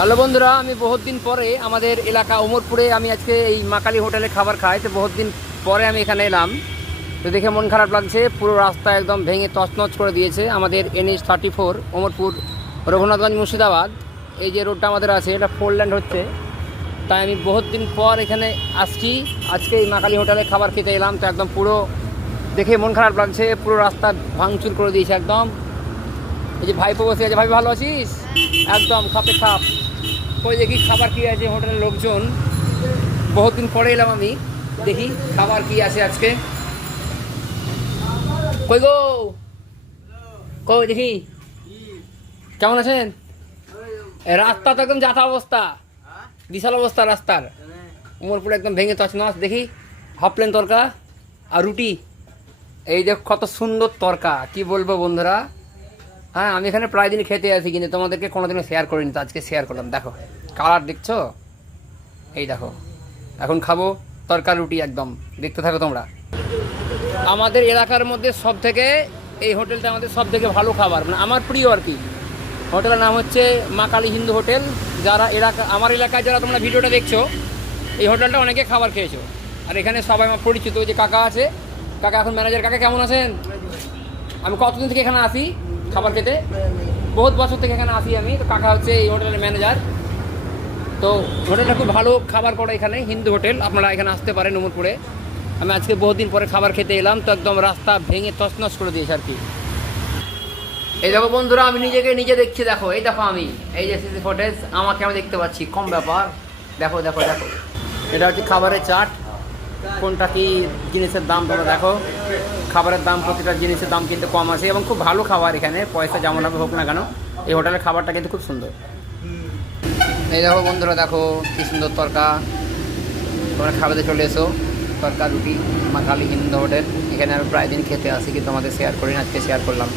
Hello বন্ধুরা, আমি বহুত দিন পরে আমাদের এলাকা ওমরপুরে আমি আজকে এই মা কালী হোটেলে খাবার খাই। তো বহুত দিন পরে আমি এখানে এলাম, তো দেখে মন খারাপ লাগছে। পুরো রাস্তা একদম ভেঙে তছনছ করে দিয়েছে। আমাদের NH-34 ওমরপুর রঘুনাথগঞ্জ মুর্শিদাবাদ, এই যে রোডটা আমাদের আছে, এটা 4 লেন হচ্ছে। তাই আমি বহুত দিন পর এখানে আসছি, আজকে এই মা কালী হোটেলে খাবার খেতে এলাম। তো একদম পুরো দেখে মন খারাপ লাগছে, পুরো রাস্তা ভাঙচুর করে দিয়েছে একদম। এই যে ভাইপো বসে আছে। ভাই ভালো আছিস? একদম খাপে খাপ। কই দেখি খাবার কী আছে হোটেলের লোকজন। বহুত দিন পরে এলাম আমি, দেখি খাবার কি আছে আজকে। কই গো, কই দেখি কেমন আছেন? রাস্তা তো একদম যাতা অবস্থা, বিশাল অবস্থা রাস্তার। উমরপুরে একদম ভেঙে তছনছ। দেখি হাফ প্লেন তরকা আর রুটি। এই দেখ কত সুন্দর তরকা, কি বলবো বন্ধুরা। হ্যাঁ, আমি এখানে প্রায় দিন খেতে আসি, কিন্তু তোমাদেরকে কোনোদিনও শেয়ার করিনি, তো আজকে শেয়ার করলাম। দেখো কালার দেখছো, এই দেখো। এখন খাবো তরকা রুটি, একদম দেখতে থাকো তোমরা। আমাদের এলাকার মধ্যে সব থেকে এই হোটেলটা আমাদের সব থেকে ভালো খাবার, মানে আমার প্রিয় আর কি। হোটেলের নাম হচ্ছে মা কালী হিন্দু হোটেল। যারা আমার এলাকায় যারা তোমরা ভিডিওটা দেখছো, এই হোটেলটা অনেকে খাবার খেয়েছো। আর এখানে সবাই আমার পরিচিত। যে কাকা আছে, কাকা এখন ম্যানেজার। কাকা কেমন আছেন? আমি কতদিন থেকে এখানে আসি খাবার খেতে, বহুত বছর থেকে এখানে আসি আমি। তো কাকা হচ্ছে এই হোটেলের ম্যানেজার। তো হোটেলটা খুব ভালো খাবার করে এখানে, হিন্দু হোটেল। আপনারা এখানে আসতে পারেন উমরপুরে। আমি আজকে বহুত দিন পরে খাবার খেতে এলাম, তো একদম রাস্তা ভেঙে তছনছ করে দিয়েছে আর কি। এই দেখো বন্ধুরা, আমি নিজেকে নিজে দেখছি। দেখো এই দেখো, আমি এই যে সিসি ফুটেজ, আমাকে আমি দেখতে পাচ্ছি, কম ব্যাপার। দেখো দেখো দেখো, এটা হচ্ছে খাবারের চাট। কোনটা কি জিনিসের দাম তোমরা দেখো। খাবারের দাম, প্রতিটা জিনিসের দাম কিন্তু কম আছে এবং খুব ভালো খাবার এখানে। পয়সা যেমন হবে হোক না কেন, এই হোটেলের খাবারটা কিন্তু খুব সুন্দর। এই দেখো বন্ধুরা, দেখো কি সুন্দর তরকা। তোমরা খাবারে চলে এসো। তরকা রুটি, মা কালী হিন্দু হোটেল। এখানে আমি প্রায় দিন খেতে আসি, কিন্তু আমাদের শেয়ার করি না, আজকে শেয়ার করলাম।